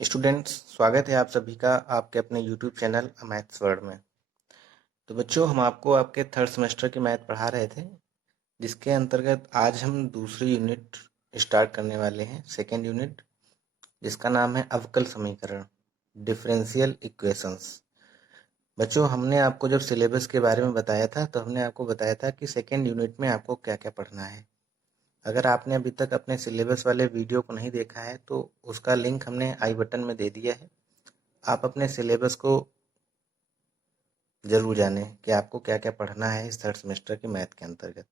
Students, स्वागत है आप सभी का आपके अपने यूट्यूब चैनल मैथ्स वर्ल्ड में। तो बच्चों, हम आपको आपके थर्ड सेमेस्टर की मैथ पढ़ा रहे थे, जिसके अंतर्गत आज हम दूसरी यूनिट स्टार्ट करने वाले हैं, सेकेंड यूनिट, जिसका नाम है अवकल समीकरण, डिफरेंशियल इक्वेशंस। बच्चों, हमने आपको जब सिलेबस के बारे में बताया था तो हमने आपको बताया था कि सेकेंड यूनिट में आपको क्या क्या पढ़ना है। अगर आपने अभी तक अपने सिलेबस वाले वीडियो को नहीं देखा है तो उसका लिंक हमने आई बटन में दे दिया है। आप अपने सिलेबस को जरूर जानें कि आपको क्या क्या पढ़ना है इस थर्ड सेमेस्टर के मैथ के अंतर्गत।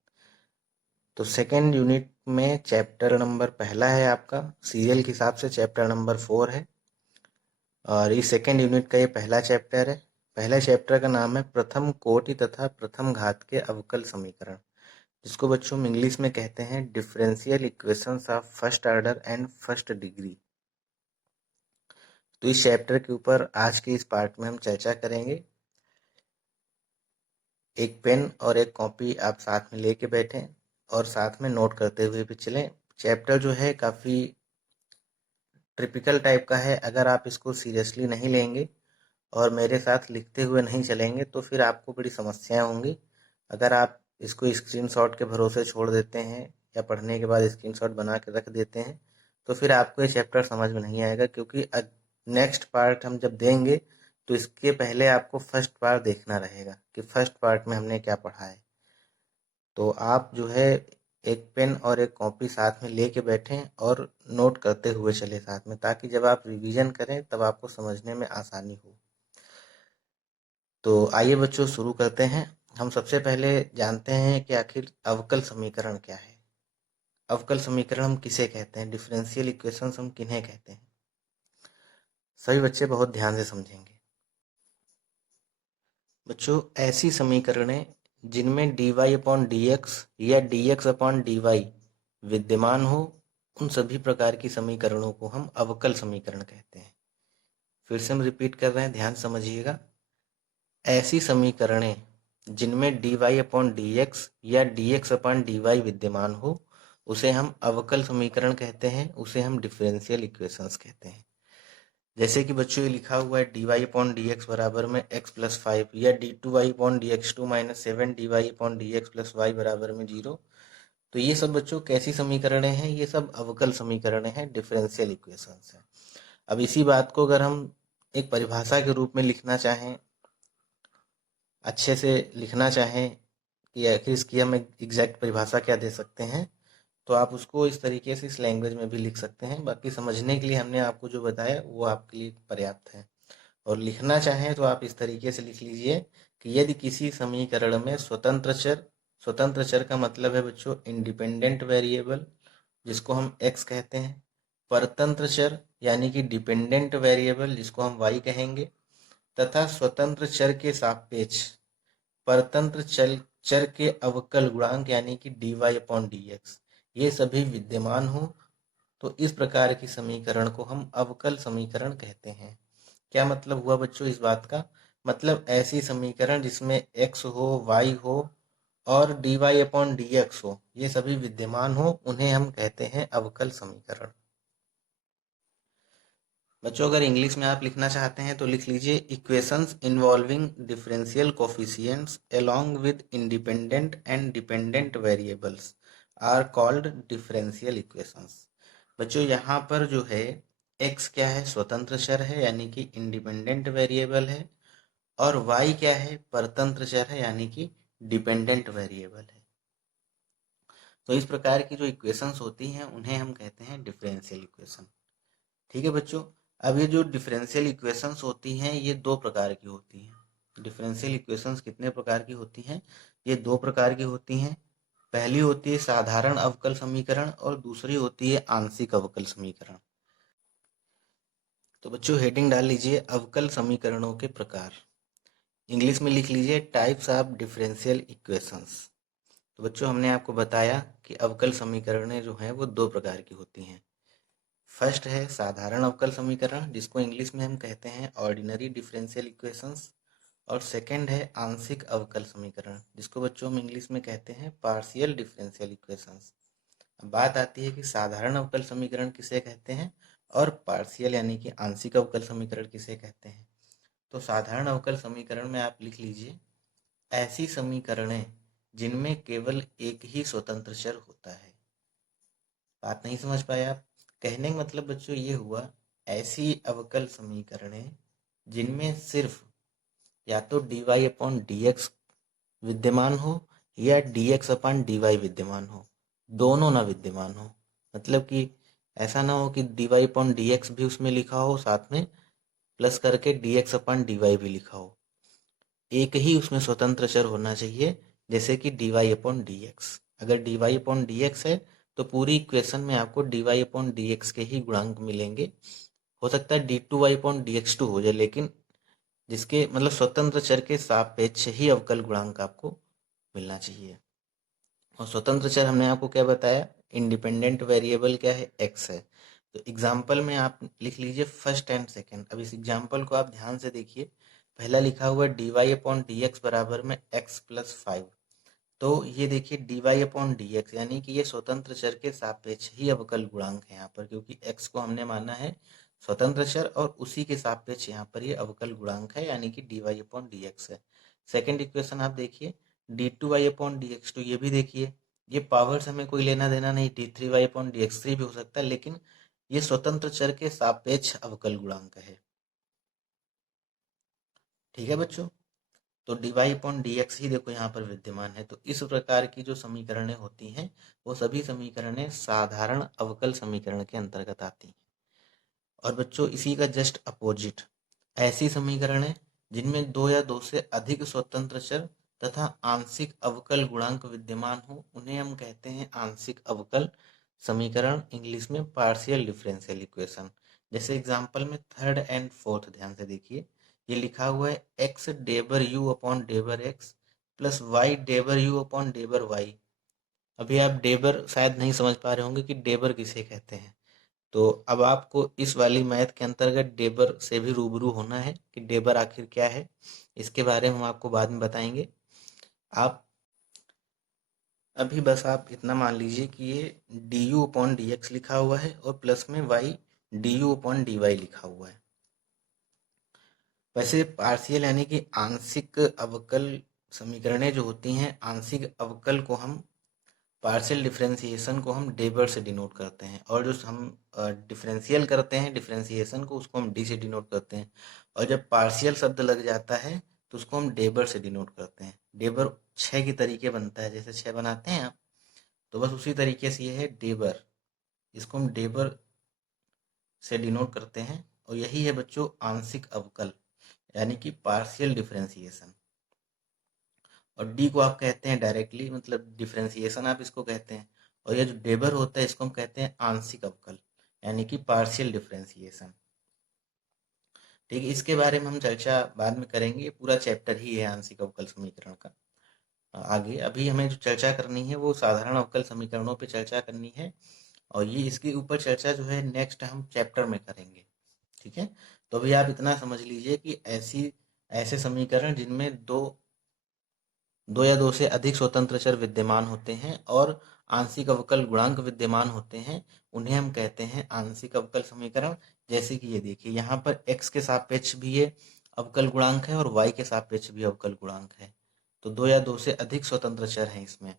तो सेकेंड यूनिट में चैप्टर नंबर पहला है आपका, सीरियल के हिसाब से चैप्टर नंबर 4 है, और इस सेकेंड यूनिट का ये पहला चैप्टर है। पहला चैप्टर का नाम है प्रथम कोटि तथा प्रथम घात के अवकल समीकरण, जिसको बच्चों हम इंग्लिश में कहते हैं differential equations of first order and first degree. तो इस चैप्टर के ऊपर आज के इस पार्ट में हम चर्चा करेंगे। एक पेन और एक कॉपी आप साथ में लेके बैठें और साथ में नोट करते हुए भी चलें। चैप्टर जो है काफ़ी टिपिकल टाइप का है। अगर आप इसको सीरियसली नहीं लेंगे और मेरे साथ लिखते हुए नहीं चलेंगे तो फिर आपको बड़ी समस्याएं होंगी। अगर आप इसको स्क्रीनशॉट के भरोसे छोड़ देते हैं या पढ़ने के बाद स्क्रीनशॉट बना के रख देते हैं तो फिर आपको ये चैप्टर समझ में नहीं आएगा, क्योंकि नेक्स्ट पार्ट हम जब देंगे तो इसके पहले आपको फर्स्ट पार्ट देखना रहेगा कि फर्स्ट पार्ट में हमने क्या पढ़ा है। तो आप जो है एक पेन और एक कॉपी साथ में लेके बैठें और नोट करते हुए चले साथ में, ताकि जब आप रिवीजन करें तब आपको समझने में आसानी हो। तो आइए बच्चों, शुरू करते हैं। हम सबसे पहले जानते हैं कि आखिर अवकल समीकरण क्या है। अवकल समीकरण हम किसे कहते हैं, डिफरेंशियल इक्वेशंस हम किन्हें कहते हैं। सभी बच्चे बहुत ध्यान से समझेंगे। बच्चों, ऐसी समीकरणें जिनमें dy अपॉन डी एक्स या dx अपॉन dy विद्यमान हो, उन सभी प्रकार की समीकरणों को हम अवकल समीकरण कहते हैं। फिर से हम रिपीट कर रहे हैं, ध्यान समझिएगा। ऐसी समीकरणें जिनमें dy अपॉन डी एक्स या dx अपॉन dy विद्यमान हो, उसे हम अवकल समीकरण कहते हैं, उसे हम डिफरेंशियल इक्वेशंस कहते हैं। जैसे कि बच्चों ये लिखा हुआ है dy अपॉन डी एक्स बराबर में x+5 या d2y upon d x two minus 7 dy upon d x plus y बराबर में 0। तो ये सब बच्चों कैसी समीकरणें हैं, ये सब अवकल समीकरणें हैं, डिफरेंशियल इक्वेशंस हैं। अब इसी बात को अगर हम एक परिभाषा के रूप में लिखना चाहें, अच्छे से लिखना चाहें कि आखिर इसकी हम एग्जैक्ट परिभाषा क्या दे सकते हैं, तो आप उसको इस तरीके से इस लैंग्वेज में भी लिख सकते हैं। बाकी समझने के लिए हमने आपको जो बताया वो आपके लिए पर्याप्त है। और लिखना चाहें तो आप इस तरीके से लिख लीजिए कि यदि किसी समीकरण में स्वतंत्र चर का मतलब है बच्चों इंडिपेंडेंट वेरिएबल, जिसको हम x कहते हैं, परतंत्र चर यानी कि डिपेंडेंट वेरिएबल, जिसको हम y कहेंगे, तथा स्वतंत्र चर के सापेक्ष परतंत्र चर के अवकल गुणांक यानी कि dy अपॉन डी एक्स, ये सभी विद्यमान हो, तो इस प्रकार की समीकरण को हम अवकल समीकरण कहते हैं। क्या मतलब हुआ बच्चों इस बात का? मतलब ऐसी समीकरण जिसमें x हो, y हो और dy अपॉन डी एक्स हो, ये सभी विद्यमान हो, उन्हें हम कहते हैं अवकल समीकरण। बच्चों, अगर इंग्लिश में आप लिखना चाहते हैं तो लिख लीजिए equations involving differential coefficients along with independent and dependent variables are called differential equations. बच्चों, यहाँ पर जो है x क्या है, स्वतंत्र चर है यानी कि इंडिपेंडेंट वेरिएबल है, और y क्या है, परतंत्र चर है यानी कि डिपेंडेंट वेरिएबल है। तो इस प्रकार की जो इक्वेशंस होती हैं उन्हें हम कहते हैं डिफरेंशियल इक्वेशन। ठीक है बच्चों, अब ये जो डिफरेंशियल इक्वेशंस होती हैं ये दो प्रकार की होती हैं। डिफरेंशियल इक्वेशंस कितने प्रकार की होती हैं? ये दो प्रकार की होती हैं। पहली होती है साधारण अवकल समीकरण और दूसरी होती है आंशिक अवकल समीकरण। तो बच्चों हेडिंग डाल लीजिए अवकल समीकरणों के प्रकार। इंग्लिश में लिख लीजिए टाइप्स ऑफ डिफरेंशियल इक्वेशंस। तो बच्चों हमने आपको बताया कि अवकल समीकरणें जो हैं वो दो प्रकार की होती हैं। फर्स्ट है साधारण अवकल समीकरण, जिसको इंग्लिश में हम कहते हैं ऑर्डिनरी डिफरेंशियल इक्वेशंस, और सेकंड है आंशिक अवकल समीकरण, जिसको बच्चों हम इंग्लिश में कहते हैं पार्शियल डिफरेंशियल इक्वेशंस। अब बात आती है कि साधारण अवकल समीकरण किसे कहते हैं और पार्शियल यानी कि आंशिक अवकल समीकरण किसे कहते हैं। तो साधारण अवकल समीकरण में आप लिख लीजिए ऐसी समीकरणें जिनमें केवल एक ही स्वतंत्र चर होता है। बात नहीं समझ पाए आप? कहने का मतलब बच्चों ये हुआ ऐसी अवकल समीकरणें जिनमें सिर्फ या तो dy अपॉन dx विद्यमान हो या dx अपॉन dy विद्यमान हो, दोनों ना विद्यमान हो। मतलब कि ऐसा ना हो कि dy अपॉन dx भी उसमें लिखा हो, साथ में प्लस करके dx अपॉन dy भी लिखा हो। एक ही उसमें स्वतंत्र चर होना चाहिए, जैसे कि dy अपॉन dx। अगर dy अपॉन dx है तो पूरी इक्वेशन में आपको dy अपॉन dx के ही गुणांक मिलेंगे। हो सकता है d2y अपॉन dx2 हो जाए, लेकिन जिसके मतलब स्वतंत्र चर के सापेक्ष ही अवकल गुणांक आपको मिलना चाहिए। और स्वतंत्र चर हमने आपको क्या बताया, इंडिपेंडेंट वेरिएबल क्या है, x है। तो एग्जाम्पल में आप लिख लीजिए फर्स्ट एंड सेकंड। अब इस एग्जाम्पल को आप ध्यान से देखिए। पहला लिखा हुआ है dy अपॉन dx बराबर में x प्लस 5। तो ये देखिए dy अपॉन dx यानी कि ये स्वतंत्र चर के सापेक्ष ही अवकल गुणांक है यहाँ पर, क्योंकि x को हमने माना है स्वतंत्र चर और उसी के सापेक्ष यहाँ पर ये अवकल गुणांक है, यानी कि dy अपॉन dx है। सेकंड इक्वेशन आप देखिए d2y अपॉन dx2, ये भी देखिए ये पावर से हमें कोई लेना देना नहीं, d3y अपॉन dx3 भी हो सकता है, लेकिन ये स्वतंत्र चर के सापेक्ष अवकल गुणांक है। ठीक है बच्चों, तो dy अपॉन dx ही देखो यहाँ पर विद्यमान है। तो इस प्रकार की जो समीकरणें होती हैं वो सभी समीकरणें साधारण अवकल समीकरण के अंतर्गत आती हैं। और बच्चों इसी का जस्ट अपोजिट ऐसी समीकरणें जिनमें दो या दो से अधिक स्वतंत्र चर तथा आंशिक अवकल गुणांक विद्यमान हो उन्हें हम कहते हैं आंशिक अवकल समीकरण, इंग्लिश में पार्शियल डिफरेंशियल इक्वेशन। जैसे एग्जांपल में थर्ड एंड फोर्थ ध्यान से देखिए, ये लिखा हुआ है x डेबर u अपॉन डेबर x प्लस y डेबर u अपॉन डेबर y। अभी आप डेबर शायद नहीं समझ पा रहे होंगे कि डेबर किसे कहते हैं। तो अब आपको इस वाली मैथ के अंतर्गत डेबर से भी रूबरू होना है कि डेबर आखिर क्या है। इसके बारे में हम आपको बाद में बताएंगे। आप अभी बस आप इतना मान लीजिए कि ये d u upon d x लिखा हुआ है और प्लस में y d u upon d y लिखा हुआ है। वैसे पार्शियल यानी कि आंशिक अवकल समीकरणें जो होती हैं, आंशिक अवकल को हम पार्शियल डिफरेंशिएशन को हम डेबर से डिनोट करते हैं, और जो हम डिफरेंशियल करते हैं डिफरेंशिएशन को, उसको हम डी से डिनोट करते हैं। और जब पार्शियल शब्द लग जाता है तो उसको हम डेबर से डिनोट करते हैं। डेबर 6 की तरीके बनता है, जैसे 6 बनाते हैं आप, तो बस उसी तरीके से ये है डेबर। इसको हम डेबर से डिनोट करते हैं, और यही है बच्चों आंशिक अवकल यानी कि पार्शियल डिफरेंशिएशन। और डी को आप कहते हैं डायरेक्टली, मतलब डिफरेंशिएशन आप इसको कहते हैं। और ये जो डेबर होता है इसको हम कहते हैं आंशिक अवकल यानी कि पार्शियल डिफरेंशिएशन। ठीक है, इसके बारे में हम चर्चा बाद में करेंगे, ये पूरा चैप्टर ही है आंशिक अवकल समीकरण का। आगे अभी हमें जो चर्चा करनी है वो साधारण अवकल समीकरणों पे चर्चा करनी है, और ये इसके ऊपर चर्चा जो है नेक्स्ट हम चैप्टर में करेंगे। ठीक है, तो अभी आप इतना समझ लीजिए कि ऐसे समीकरण जिनमें दो या दो से अधिक स्वतंत्र चर विद्यमान होते हैं और आंशिक अवकल गुणांक विद्यमान होते हैं, उन्हें हम कहते हैं आंशिक अवकल समीकरण। जैसे कि ये देखिए यहाँ पर x के सापेक्ष भी ये अवकल गुणांक है और y के सापेक्ष भी अवकल गुणांक है। तो दो या दो से अधिक स्वतंत्र चर हैं इसमें।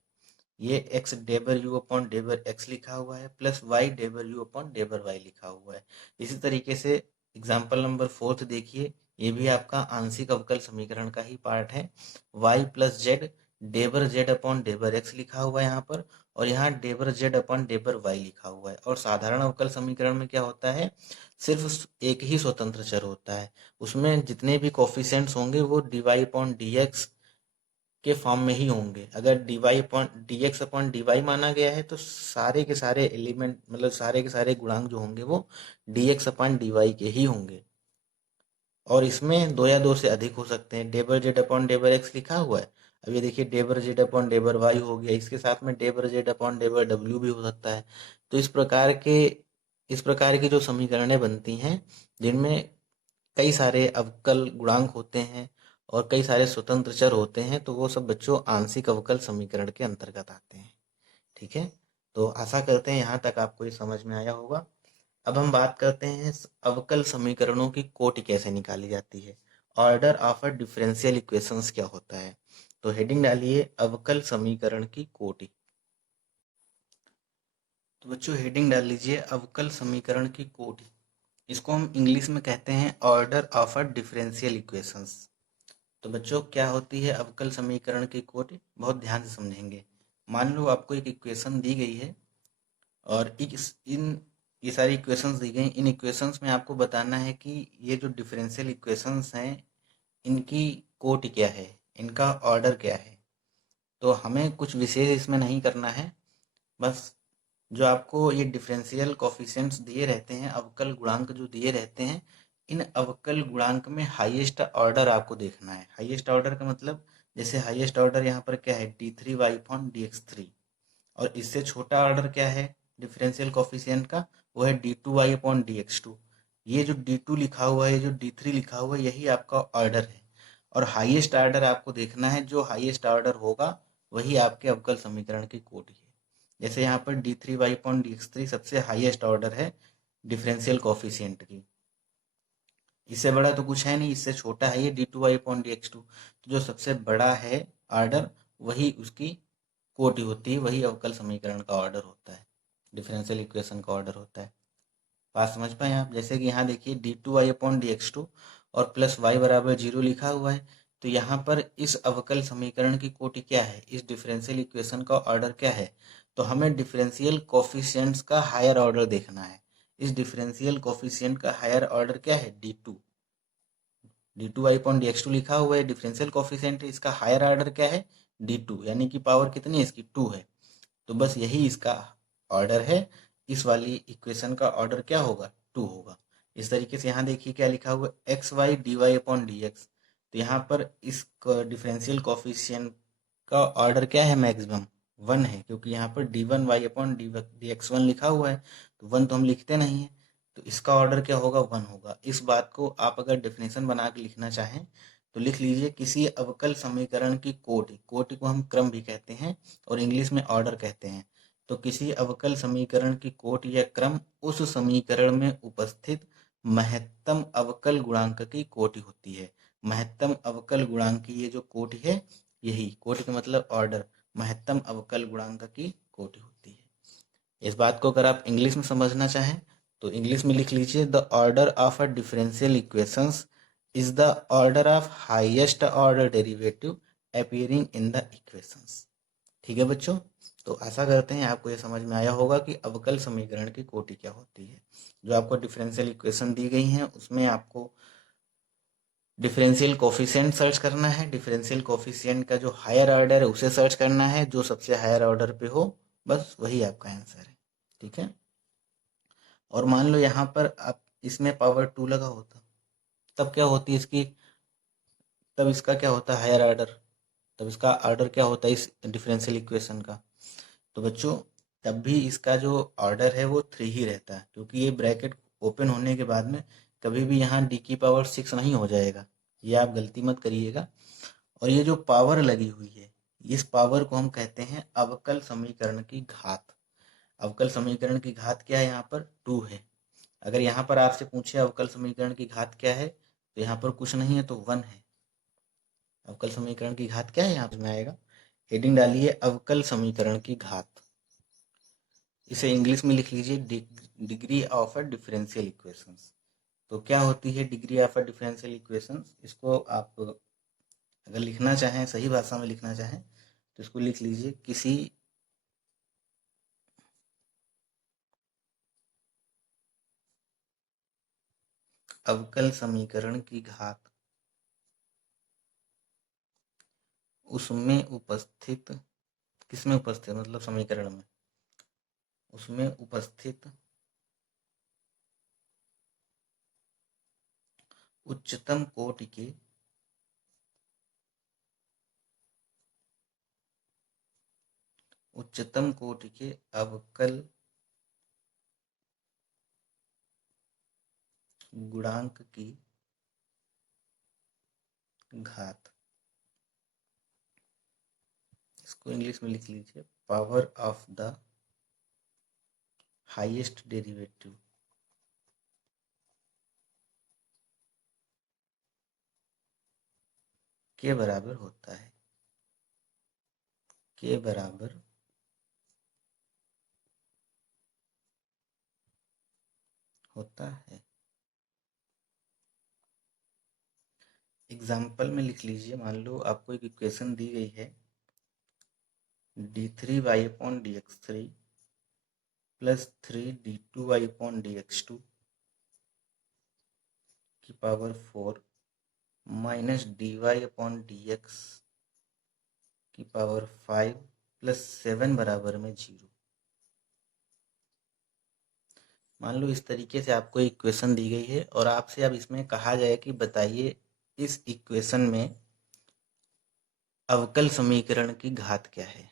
ये x डेबर u अपॉन डेबर x लिखा हुआ है प्लस y डेबर u अपॉन डेबर y लिखा हुआ है। इसी तरीके से एग्जाम्पल नंबर 4 देखिए, ये भी आपका आंशिक अवकल समीकरण का ही पार्ट है। y प्लस जेड डेबर जेड अपॉन डेबर x लिखा हुआ है यहाँ पर, और यहाँ डेबर जेड अपॉन डेबर y लिखा हुआ है। और साधारण अवकल समीकरण में क्या होता है, सिर्फ एक ही स्वतंत्र चर होता है, उसमें जितने भी कोफिशिएंट्स होंगे वो dy अपॉन dx के फॉर्म में ही होंगे। अगर dy upon dx upon dy माना गया है तो सारे के सारे एलिमेंट, मतलब सारे के सारे गुणांक जो होंगे वो dx अपॉन dy के ही होंगे। और इसमें दो या दो से अधिक हो सकते हैं। डेबर जेड अपॉन डेबर x लिखा हुआ है, अब ये देखिए डेबर जेड अपॉन डेबर y हो गया, इसके साथ में डेबर जेड अपॉन डेबर w भी हो सकता है। तो इस प्रकार की जो समीकरणें बनती हैं जिनमें कई सारे अवकल गुणांक होते हैं और कई सारे स्वतंत्र चर होते हैं, तो वो सब बच्चों आंशिक अवकल समीकरण के अंतर्गत आते हैं। ठीक है, तो आशा करते हैं यहाँ तक आपको ये समझ में आया होगा। अब हम बात करते हैं अवकल समीकरणों की कोटि कैसे निकाली जाती है। Order of a differential equations क्या होता है। तो हेडिंग डालिए अवकल समीकरण की कोटि। तो बच्चों हेडिंग डाल लीजिए अवकल समीकरण की कोटि। इसको हम इंग्लिश में कहते हैं order of a differential equations. तो बच्चों क्या होती है अवकल समीकरण की कोटि, बहुत ध्यान से समझेंगे। मान लो आपको एक इक्वेशन दी गई है और इन ये सारी इक्वेशंस दी गई। इन इक्वेशंस में आपको बताना है कि ये जो डिफरेंशियल इक्वेशंस हैं इनकी कोटि क्या है, इनका ऑर्डर क्या है। तो हमें कुछ विशेष इसमें नहीं करना है, बस जो आपको ये डिफरेंशियल कोफिशिएंट्स दिए रहते हैं, अवकल गुणांक जो दिए रहते हैं, इन अवकल गुणांक में हाईएस्ट ऑर्डर आपको देखना है। हाईएस्ट ऑर्डर का मतलब जैसे हाईएस्ट ऑर्डर यहाँ पर क्या है d3y/dx3, और इससे छोटा ऑर्डर क्या है डिफरेंशियल कोफिशिएंट का, वो है d2y/dx2। ये जो d2 लिखा हुआ है, ये जो d3 लिखा हुआ है, यही आपका ऑर्डर है। और हाईएस्ट ऑर्डर आपको देखना है, जो हाईएस्ट ऑर्डर होगा वही आपके अवकल समीकरण की कोटि है। जैसे यहाँ पर d3y/dx3 सबसे हाईएस्ट ऑर्डर है डिफरेंशियल कोफिशिएंट की। इससे बड़ा तो कुछ है नहीं, इससे छोटा है ये d2y/dx2। तो जो सबसे बड़ा है ऑर्डर वही उसकी कोटि होती है, वही अवकल समीकरण का ऑर्डर होता है, डिफरेंशियल इक्वेशन का ऑर्डर होता है। बात समझ पाए आप। जैसे कि यहाँ देखिए d2y/dx2 और प्लस y बराबर 0 लिखा हुआ है। तो यहाँ पर इस अवकल समीकरण की कोटि क्या है, इस डिफरेंशियल इक्वेशन का ऑर्डर क्या है। तो हमें डिफरेंशियल कोफिशिएंट्स का हायर ऑर्डर देखना है। इस डिफरेंशियल कोफिशिएंट का हायर ऑर्डर क्या है d2। d2y/dx2 लिखा हुआ है, डिफरेंशियल कोफिशिएंट, इसका हायर ऑर्डर क्या है d2, यानी कि पावर कितनी है इसकी 2 है। तो बस यही इसका ऑर्डर है। इस वाली इक्वेशन का ऑर्डर क्या होगा 2 होगा। इस तरीके से यहाँ देखिए क्या लिखा हुआ है xy/dy/dx। तो यहाँ पर इस डिफरेंशियल कोफिशिएंट का ऑर्डर क्या है मैक्सिमम 1 है, क्योंकि यहाँ पर d1y/dx1 लिखा हुआ है। तो 1 तो हम लिखते नहीं है, तो इसका ऑर्डर क्या होगा 1 होगा। इस बात को आप अगर डेफिनेशन बना के लिखना चाहें तो लिख लीजिए किसी अवकल समीकरण की कोटि, कोटि को हम क्रम भी कहते हैं और इंग्लिश में ऑर्डर कहते हैं। तो किसी अवकल समीकरण की कोटि या क्रम उस समीकरण में उपस्थित महत्तम अवकल गुणांक की कोटि होती है। महत्तम अवकल गुणांक की ये जो कोटि है, यही कोटि का मतलब ऑर्डर, महत्तम अवकल गुणांक की कोटि होती है। इस बात को अगर आप इंग्लिश में समझना चाहें तो इंग्लिश में लिख लीजिए the order of a differential equations is the order of highest order derivative appearing in the equations. ठीक है बच्चों, तो आशा करते हैं आपको ये समझ में आया होगा कि अवकल समीकरण की कोटि क्या होती है। जो आपको डिफरेंशियल इक्वेशन दी गई हैं उसमें आपको डिफरेंशियल कोफिशिएंट सर्च करना है। डिफरेंशियल कोफिशिएंट का जो हायर ऑर्डर है उसे सर्च करना है, जो सबसे हायर ऑर्डर पे हो, बस वही आपका आंसर है। ठीक है। और मान लो यहाँ पर आप इसमें पावर 2 लगा होता, तब क्या होती है इसकी, तब इसका क्या होता है हायर ऑर्डर, तब इसका ऑर्डर क्या होता है इस डिफरेंशियल इक्वेशन का। तो बच्चों तब भी इसका जो ऑर्डर है वो 3 ही रहता है, क्योंकि ये ब्रैकेट ओपन होने के बाद में कभी भी यहाँ d⁻6 नहीं हो जाएगा, ये आप गलती मत करिएगा। और ये जो पावर लगी हुई है, इस पावर को हम कहते हैं अवकल समीकरण की घात। अवकल समीकरण की घात क्या है, यहाँ पर 2 है। अगर यहाँ पर आपसे पूछे अवकल समीकरण की घात क्या है, तो यहाँ पर कुछ नहीं है तो 1 है। अवकल समीकरण की घात क्या है यहाँ पे आएगा, हेडिंग डालिए अवकल समीकरण की घात। इसे इंग्लिश में लिख लीजिए degree of a differential equations. तो क्या होती है degree of a differential equations, इसको आप अगर लिखना चाहें, सही भाषा में लिखना चाहें तो इसको लिख लीजिए किसी अवकल समीकरण की घात उसमें उपस्थित, किसमें उपस्थित मतलब समीकरण में, उसमें उपस्थित उच्चतम कोटि के अवकल गुणांक की घात, इसको इंग्लिश में लिख लीजिए power of the highest derivative के बराबर होता है, के बराबर होता है। एग्जाम्पल में लिख लीजिए, मान लो आपको एक इक्वेशन दी गई है d3y/dx3 प्लस 3d2y/dx2 की पावर 4 माइनस dy/dx की पावर 5 प्लस 7 बराबर में 0। मान लो इस तरीके से आपको इक्वेशन दी गई है और आपसे अब इसमें कहा जाए कि बताइए इस इक्वेशन में अवकल समीकरण की घात क्या है।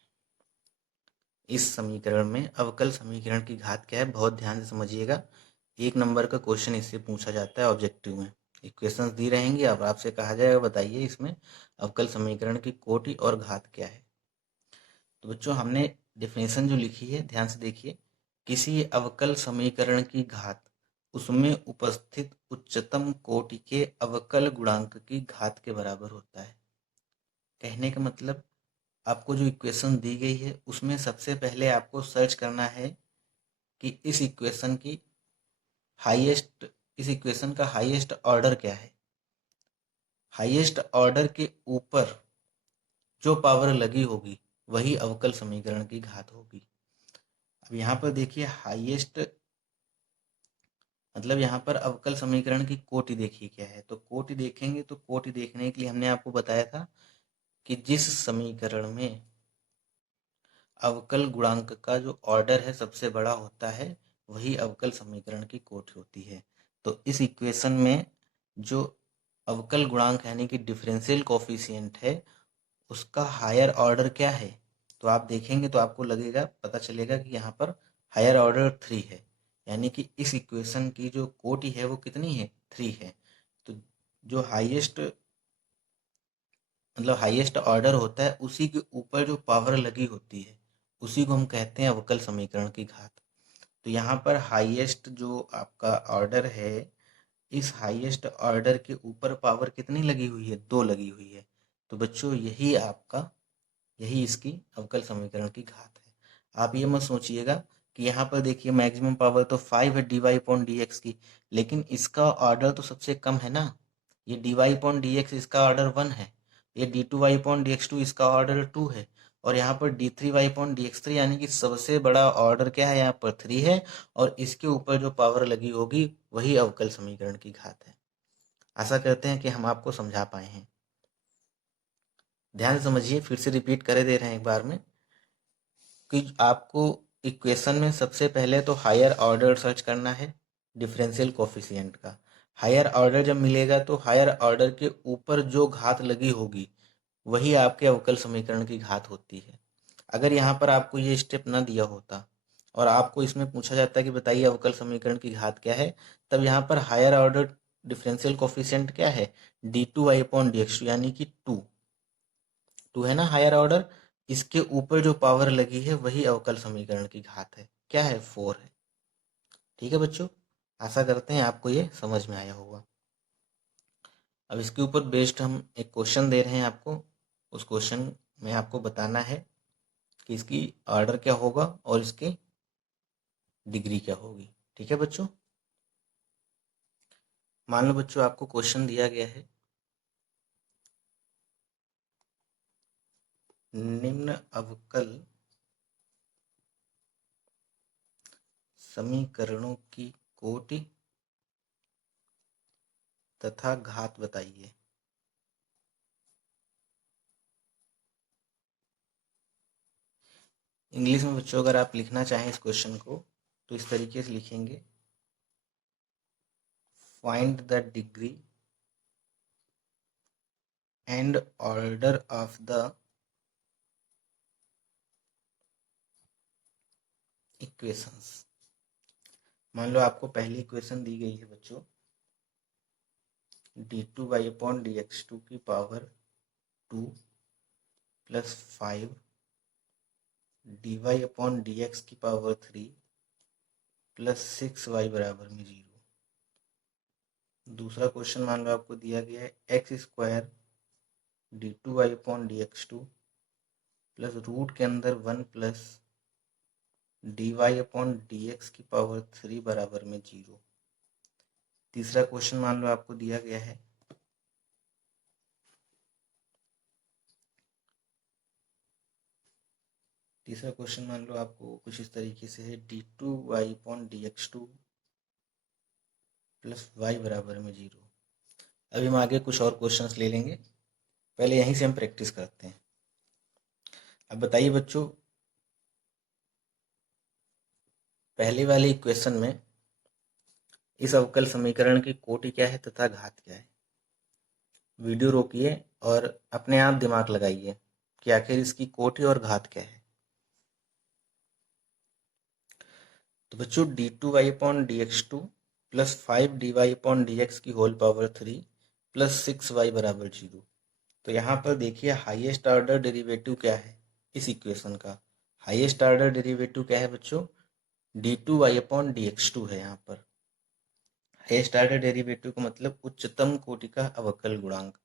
इस समीकरण में अवकल समीकरण की घात क्या है, बहुत ध्यान से समझिएगा। 1 नंबर का क्वेश्चन इससे पूछा जाता है ऑब्जेक्टिव में। इक्वेशंस दी रहेंगी, अब आपसे कहा जाएगा बताइए इसमें अवकल समीकरण की कोटि और घात क्या है। तो बच्चों हमने डेफिनेशन जो लिखी है ध्यान से देखिए। किसी अवकल समीकरण की घात उसमें उपस्थित उच्चतम कोटि के अवकल गुणांक की घात के बराबर होता है। कहने का मतलब आपको जो इक्वेशन दी गई है उसमें सबसे पहले आपको सर्च करना है कि इस इक्वेशन की हाईएस्ट, इस इक्वेशन का हाईएस्ट ऑर्डर क्या है। हाईएस्ट ऑर्डर के ऊपर जो पावर लगी होगी वही अवकल समीकरण की घात होगी। अब यहाँ पर देखिए हाईएस्ट मतलब यहाँ पर अवकल समीकरण की कोटि देखिए क्या है। तो कोटि देखेंगे तो कोटि देखने के लिए हमने आपको बताया था कि जिस समीकरण में अवकल गुणांक का जो ऑर्डर है सबसे बड़ा होता है वही अवकल समीकरण की कोटि होती है। तो इस इक्वेशन में जो अवकल गुणांक यानी कि डिफरेंशियल कोफिशिएंट है उसका हायर ऑर्डर क्या है। तो आप देखेंगे तो आपको लगेगा, पता चलेगा कि यहाँ पर हायर ऑर्डर 3 है, यानी कि इस इक्वेशन की जो कोटि है वो कितनी है, 3 है। तो जो हाईएस्ट मतलब हाईएस्ट ऑर्डर होता है उसी के ऊपर जो पावर लगी होती है उसी को हम कहते हैं अवकल समीकरण की घात। तो यहाँ पर हाईएस्ट जो आपका ऑर्डर है, इस हाईएस्ट ऑर्डर के ऊपर पावर कितनी लगी हुई है, 2 लगी हुई है। तो बच्चों यही इसकी अवकल समीकरण की घात है। आप ये मत सोचिएगा कि यहाँ पर देखिए मैक्सिमम पावर तो 5 है dy/dx की, लेकिन इसका ऑर्डर तो सबसे कम है ना। ये dy/dx इसका ऑर्डर 1 है, ये d2y/dx2 इसका ऑर्डर 2 है, और यहाँ पर d3y/dx3 यानी कि सबसे बड़ा ऑर्डर क्या है, यहाँ पर 3 है, और इसके ऊपर जो पावर लगी होगी वही अवकल समीकरण की घात है। आशा करते हैं कि हम आपको समझा पाए हैं। ध्यान से समझिए, फिर से रिपीट करे दे रहे हैं एक बार में कि आपको इक्वेशन में सबसे पहले तो हायर ऑर्डर सर्च करना है डिफरेंशियल कोफिशिएंट का। हायर ऑर्डर जब मिलेगा तो हायर ऑर्डर के ऊपर जो घात लगी होगी वही आपके अवकल समीकरण की घात होती है। अगर यहाँ पर आपको ये स्टेप ना दिया होता और आपको इसमें पूछा जाता है कि बताइए अवकल समीकरण की घात क्या है, तब यहाँ पर हायर ऑर्डर डिफरेंशियल कोफिशिएंट क्या है, d2y/dx2 यानी कि 2 है ना हायर ऑर्डर। इसके ऊपर जो पावर लगी है वही अवकल समीकरण की घात है, क्या है, 4 है। ठीक है बच्चों, आशा करते हैं आपको ये समझ में आया होगा। अब इसके ऊपर बेस्ड हम एक क्वेश्चन दे रहे हैं आपको। उस क्वेश्चन में आपको बताना है कि इसकी ऑर्डर क्या होगा और इसकी डिग्री क्या होगी। ठीक है बच्चों, मान लो बच्चों आपको क्वेश्चन दिया गया है, निम्न अवकल समीकरणों की कोटि तथा घात बताइए। इंग्लिश में बच्चों अगर आप लिखना चाहें इस क्वेश्चन को तो इस तरीके से लिखेंगे, find the degree and order of the equations. मान लो आपको पहली इक्वेशन दी गई है बच्चों, d2y/dx2 की पावर 2 प्लस 5 dy/dx की पावर 3 प्लस 6y बराबर में 0। दूसरा क्वेश्चन मान लो आपको दिया गया है x² d2y/dx2 प्लस रूट के अंदर 1 प्लस dy/dx³ बराबर में 0। तीसरा क्वेश्चन मान लो आपको दिया गया है, तीसरा क्वेश्चन मान लो आपको कुछ इस तरीके से है, d2y/dx2 प्लस y बराबर में 0। अभी हम आगे कुछ और क्वेश्चंस ले लेंगे, पहले यहीं से हम प्रैक्टिस करते हैं। अब बताइए बच्चों, पहले वाले इक्वेशन में इस अवकल समीकरण की कोटि क्या है तथा घात क्या है। वीडियो रोकिए और अपने आप दिमाग लगाइए कि आखिर इसकी कोटि और घात क्या है। तो बच्चों d2y/dx2 plus 5dy/dx³ plus 6y बराबर 0। तो यहाँ पर देखिए हाईएस्ट ऑर्डर डेरिवेटिव क्या है इस इक्वेशन का। हाईएस्ट ऑर्डर डेरिवेटिव क्या है बच्चों, d2y/dx2 है। यहाँ पर हाईएस्ट ऑर्डर डेरिवेटिव का मतलब उच्चतम कोटि का अवकल गुणांक।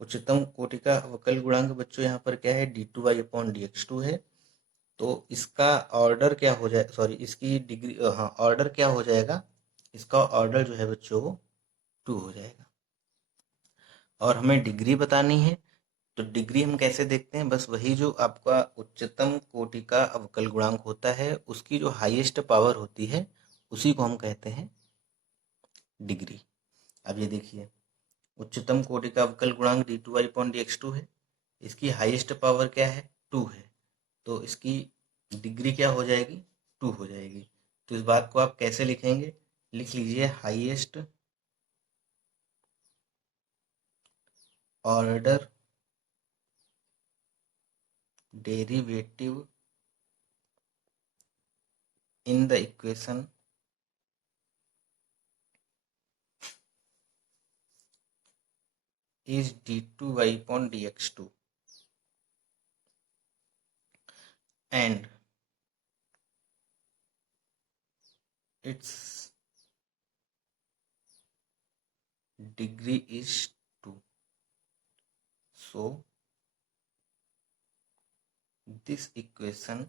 उच्चतम कोटि का अवकल गुणांक बच्चों यहाँ पर क्या है, d2y/dx2 है। तो इसका ऑर्डर क्या हो जाए, सॉरी इसकी डिग्री, हाँ ऑर्डर क्या हो जाएगा, इसका ऑर्डर जो है बच्चों वो 2 हो जाएगा। और हमें डिग्री बतानी है, तो डिग्री हम कैसे देखते हैं, बस वही जो आपका उच्चतम कोटि का अवकल गुणांक होता है उसकी जो हाईएस्ट पावर होती है उसी को हम कहते हैं डिग्री। अब ये देखिए उच्चतम कोटि का अवकल गुणांक d2y/dx2 है, इसकी हाईएस्ट पावर क्या है 2 है, तो इसकी डिग्री क्या हो जाएगी 2 हो जाएगी। तो इस बात को आप कैसे लिखेंगे, लिख लीजिए highest order derivative in the equation is d2y/dx2 and its degree is 2. So this equation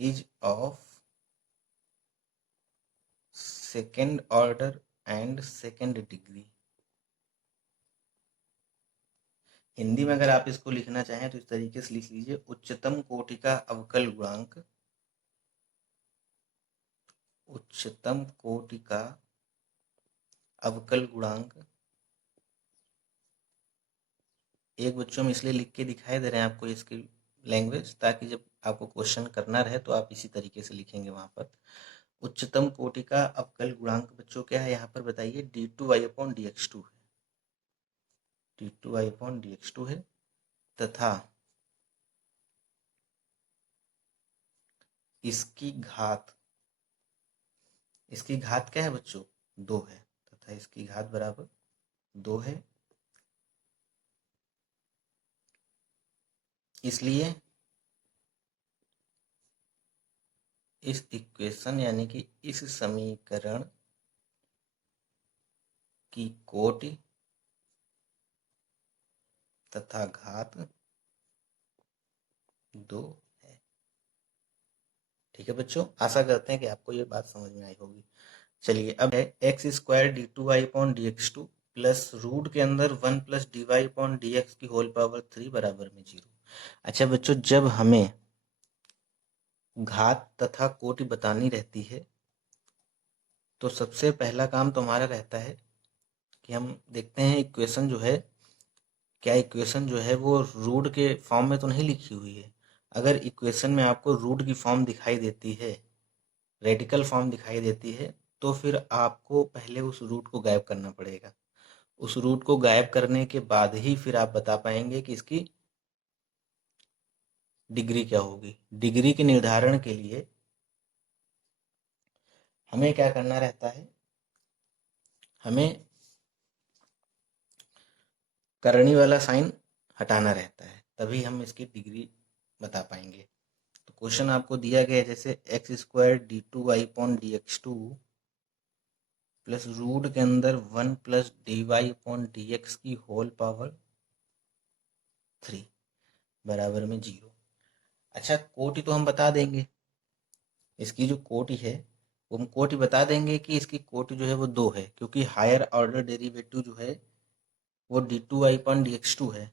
is of second order and second degree. Hindi में अगर आप इसको लिखना चाहें तो इस तरीके से लिख लीजिए, उच्चतम कोटि का अवकल गुणांक, उच्चतम कोटि का अवकल गुणांक। एक बच्चों में इसलिए लिख के दिखाई दे रहे हैं आपको इसकी लैंग्वेज, ताकि जब आपको क्वेश्चन करना रहे तो आप इसी तरीके से लिखेंगे वहां पर। उच्चतम कोटि का अवकल गुणांक बच्चों क्या है, यहाँ पर बताइए d2y/dx2 है, d2y/dx2 है तथा इसकी घात क्या है बच्चों 2 है, तथा इसकी घात बराबर 2 है। इसलिए इस इक्वेशन यानी कि इस समीकरण की कोटि तथा घात 2 है। ठीक है बच्चों, आशा करते हैं कि आपको ये बात समझ में आई होगी। चलिए अब है x² d2y/dx2 प्लस रूट के अंदर 1 प्लस dy/dx³ बराबर में 0। अच्छा बच्चों, जब हमें घात तथा कोटि बतानी रहती है तो सबसे पहला काम तो हमारा रहता है कि हम देखते हैं इक्वेशन जो है, क्या इक्वेशन जो है वो रूट के फॉर्म में तो नहीं लिखी हुई है। अगर इक्वेशन में आपको रूट की फॉर्म दिखाई देती है, रेडिकल फॉर्म दिखाई देती है, तो फिर आपको पहले उस रूट को गायब करना पड़ेगा। उस रूट को गायब करने के बाद ही फिर आप बता पाएंगे कि इसकी डिग्री क्या होगी। डिग्री के निर्धारण के लिए हमें क्या करना रहता है, हमें करनी वाला साइन हटाना रहता है, तभी हम इसकी डिग्री बता पाएंगे। तो क्वेश्चन आपको दिया गया है जैसे x² d2y/dx2 प्लस रूट के अंदर 1 plus d y upon d x की होल पावर 3 बराबर में 0। अच्छा, कोटि तो हम बता देंगे, इसकी जो कोटि है वो हम कोटि बता देंगे कि इसकी कोटि जो है वो 2 है, क्योंकि हायर ऑर्डर डेरिवेटिव जो है वो d two y upon d x two है।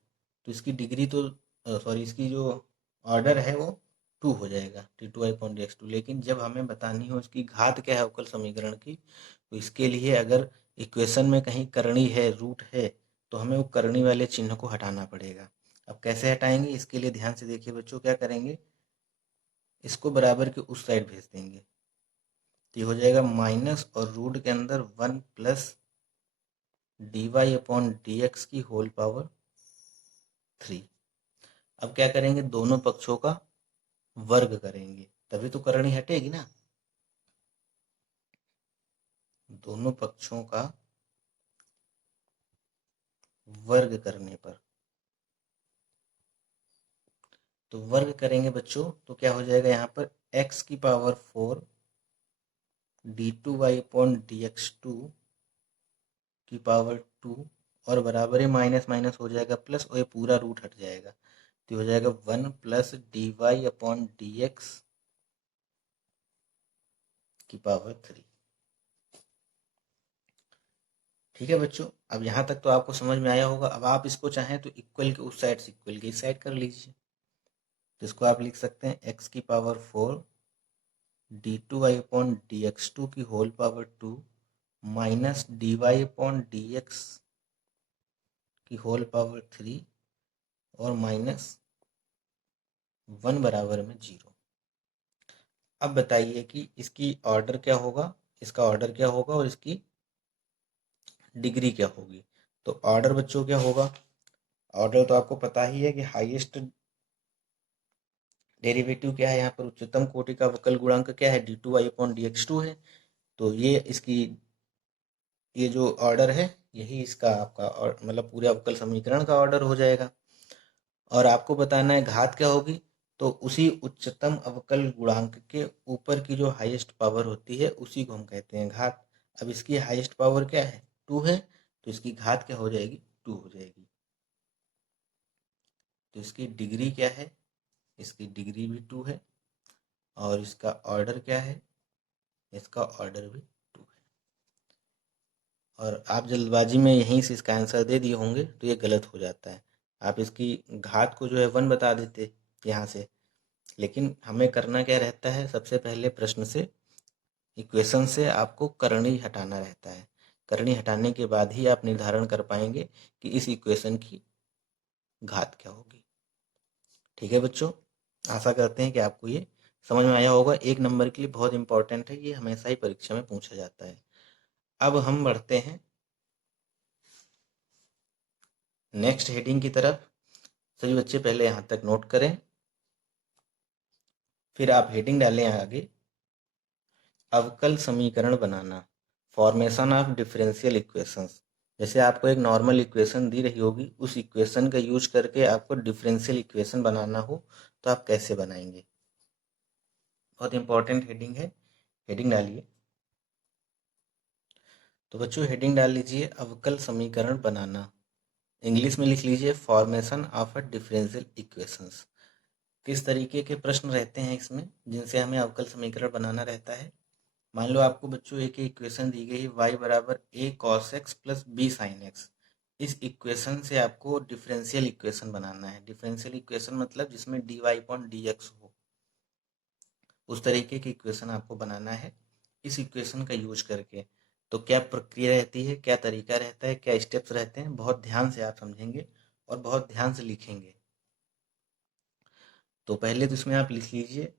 तो इसकी डिग्री तो सॉरी, इसकी जो ऑर्डर है वो 2 हो जाएगा, d two y upon d x two. लेकिन जब हमें बतानी हो इसकी घात क्या है अवकल समीकरण की, तो इसके लिए अगर इक्वेशन में कहीं करणी है, रूट है, तो हमें वो करणी वाले चिन्ह को हटाना पड़ेगा। अब कैसे हटाएंगे, इसके लिए ध्यान से देखिए बच्चों, क्या करेंगे, इसको बराबर के उस साइड भेज देंगे, तो ये हो जाएगा माइनस और रूट के अंदर 1 plus d y upon d x की होल पावर 3। अब क्या करेंगे, दोनों पक्षों का वर्ग करेंगे, तभी तो करणी हटेगी ना। दोनों पक्षों का वर्ग करने पर, तो वर्ग करेंगे बच्चों तो क्या हो जाएगा, यहाँ पर x की power 4 d two y upon d x two की पावर 2 और बराबर है माइनस माइनस हो जाएगा प्लस, और ये पूरा रूट हट जाएगा, तो हो जाएगा 1 plus d y upon d x की पावर 3। ठीक है बच्चों, अब यहाँ तक तो आपको समझ में आया होगा। अब आप इसको चाहें तो इक्वल के उस साइड से इक्वल के इस साइड कर लीजिए, तो इसको आप लिख सकते हैं x की power 4 d two y upon d x two की whole power 2 minus d y upon d x की होल पावर 3 और माइनस 1 बराबर में 0। अब बताइए कि इसकी ऑर्डर क्या होगा, इसका ऑर्डर क्या होगा और इसकी डिग्री क्या होगी। तो ऑर्डर बच्चों क्या होगा, ऑर्डर तो आपको पता ही है कि हाईएस्ट डेरिवेटिव क्या है, यहाँ पर उच्चतम कोटि का अवकल गुणांक क्या है, d two y upon d x two है। तो ये इसकी, ये जो ऑर्डर है यही इसका आपका और मतलब पूरे अवकल समीकरण का ऑर्डर हो जाएगा। और आपको बताना है घात क्या होगी, तो उसी उच्चतम अवकल गुणांक के ऊपर की जो हाईएस्ट पावर होती है उसी को हम कहते हैं घात। अब इसकी हाईएस्ट पावर क्या है, 2 है, तो इसकी घात क्या हो जाएगी, 2 हो जाएगी। तो इसकी डिग्री क्या है, इसकी डिग्री भी 2 है, और इसका ऑर्डर क्या है, इसका ऑर्डर भी 2 है। और आप जल्दबाजी में यहीं से इसका आंसर दे दिए होंगे तो ये गलत हो जाता है। आप इसकी घात को जो है 1 बता देते यहाँ से, लेकिन हमें करना क्या रहता है, सबसे पहले प्रश्न से, इक्वेशन से आपको करणी हटाना रहता है। करणी हटाने के बाद ही आप निर्धारण कर पाएंगे कि इस इक्वेशन की घात क्या होगी। ठीक है बच्चों, आशा करते हैं कि आपको ये समझ में आया होगा। 1 नंबर के लिए बहुत इंपॉर्टेंट है, ये हमेशा ही परीक्षा में पूछा जाता है। अब हम बढ़ते हैं नेक्स्ट हेडिंग की तरफ। सभी बच्चे पहले यहाँ तक नोट करें, फिर आप हेडिंग डालें आगे, अवकल समीकरण बनाना, फॉर्मेशन ऑफ डिफरेंशियल इक्वेशंस। जैसे आपको एक नॉर्मल इक्वेशन दी रही होगी, उस इक्वेशन का यूज करके आपको डिफरेंशियल इक्वेशन बनाना हो तो आप कैसे बनाएंगे। बहुत इंपॉर्टेंट हेडिंग है, हेडिंग डालिए। तो बच्चों हेडिंग डाल लीजिए अवकल समीकरण बनाना, इंग्लिश में लिख लीजिए formation of a differential equations. किस तरीके के प्रश्न रहते हैं इसमें जिनसे हमें अवकल समीकरण बनाना रहता है। मान लो आपको बच्चों एक इक्वेशन दी गई, y बराबर a cos x plus b sin x। इस इक्वेशन से आपको डिफरेंशियल इक्वेशन बनाना है। डिफरेंशियल इक्वेशन मतलब जिसमें dy अपॉन dx हो, उस तरीके की इक्वेशन आपको बनाना है इस इक्वेशन का यूज करके। तो क्या प्रक्रिया रहती है, क्या तरीका रहता है, क्या स्टेप्स रहते हैं, बहुत ध्यान से आप समझेंगे और बहुत ध्यान से लिखेंगे। तो पहले तो इसमें आप लिख लीजिए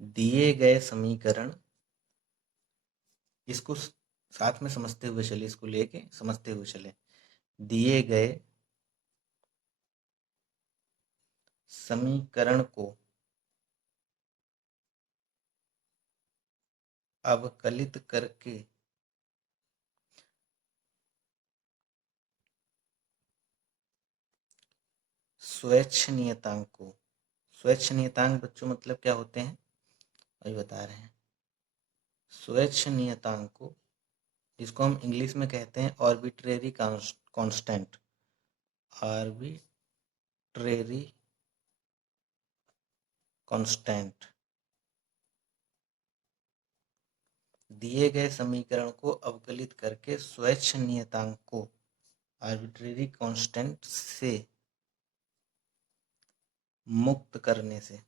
दिए गए समीकरण, इसको साथ में समझते हुए चले, इसको लेके समझते हुए चले। दिए गए समीकरण को अवकलित करके स्वैच्छ नियतांकों, स्वैच्छ नियतांक बच्चों मतलब क्या होते हैं अभी बता रहे हैं। स्वैच्छ नियतांकों इसको हम इंग्लिश में कहते हैं ऑर्बिट्रेरी कांस्टेंट। Arbitrary constant. दिए गए समीकरण को अवकलित करके स्वैच्छ नियतांक को आर्बिट्रेरी कांस्टेंट से मुक्त करने से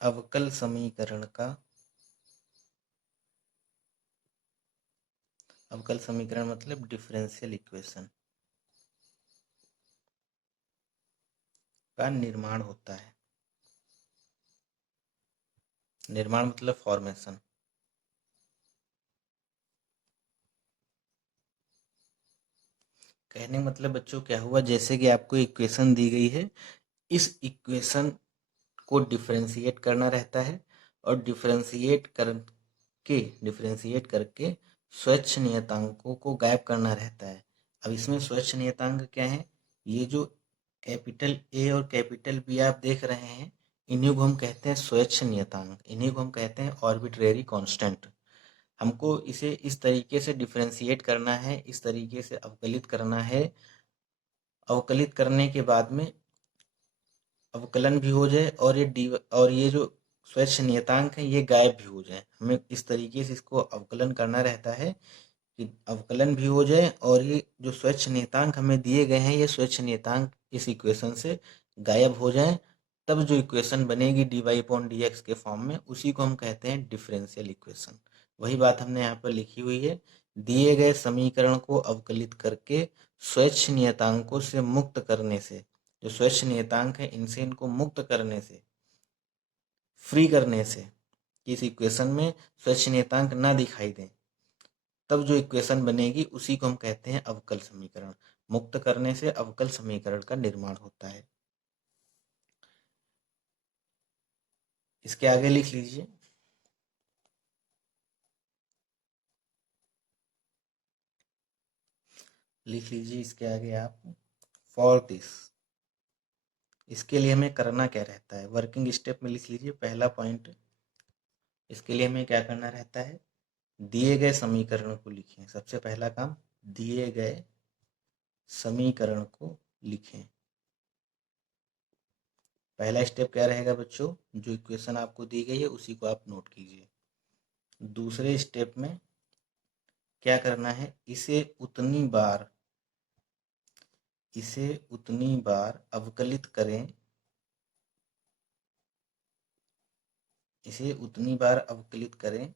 अवकल समीकरण मतलब डिफरेंशियल इक्वेशन का निर्माण होता है। निर्माण मतलब फॉर्मेशन। कहने का मतलब बच्चों क्या हुआ, जैसे कि आपको इक्वेशन दी गई है, इस इक्वेशन को डिफरेंशिएट करना रहता है और डिफरेंशिएट करके स्वच्छ नियतांकों को गायब करना रहता है। अब इसमें स्वच्छ नियतांक क्या है, ये जो कैपिटल ए और कैपिटल बी आप देख रहे हैं, इन्हीं को हम कहते हैं स्वच्छ नियतांक, इन्हीं को हम कहते हैं आर्बिट्रेरी कांस्टेंट। हमको इसे इस तरीके से डिफरेंशिएट करना है, इस तरीके से अवकलित करना है। अवकलित करने के बाद में अवकलन भी हो जाए और ये जो स्वच्छ नियतांक है ये गायब भी हो जाए। हमें इस तरीके से इसको अवकलन करना रहता है कि अवकलन भी हो जाए और ये जो स्वच्छ नियतांक हमें दिए गए हैं, ये स्वच्छ नियतांक इस इक्वेशन से गायब हो जाए। तब जो इक्वेशन बनेगी dy/dx के फॉर्म में, उसी को हम कहते हैं डिफरेंशियल इक्वेशन। वही बात हमने यहाँ पर लिखी हुई है, दिए गए समीकरण को अवकलित करके स्वच्छ नियतांकों से मुक्त करने से, जो स्वच्छ नियतांक है इनसे इनको मुक्त करने से, फ्री करने से, इस इक्वेशन में स्वच्छ नियतांक ना दिखाई दें, तब जो इक्वेशन बनेगी उसी को हम कहते हैं अवकल समीकरण। मुक्त करने से अवकल समीकरण का निर्माण होता है। इसके आगे लिख लीजिए, इसके आगे आप फॉर दिस, इसके लिए हमें करना क्या रहता है, वर्किंग स्टेप में लिख लीजिए। पहला पॉइंट, इसके लिए हमें क्या करना रहता है, दिए गए समीकरण को लिखें। सबसे पहला काम, दिए गए समीकरण को लिखें। पहला स्टेप क्या रहेगा बच्चों, जो इक्वेशन आपको दी गई है उसी को आप नोट कीजिए। दूसरे स्टेप में क्या करना है, इसे उतनी बार अवकलित करें,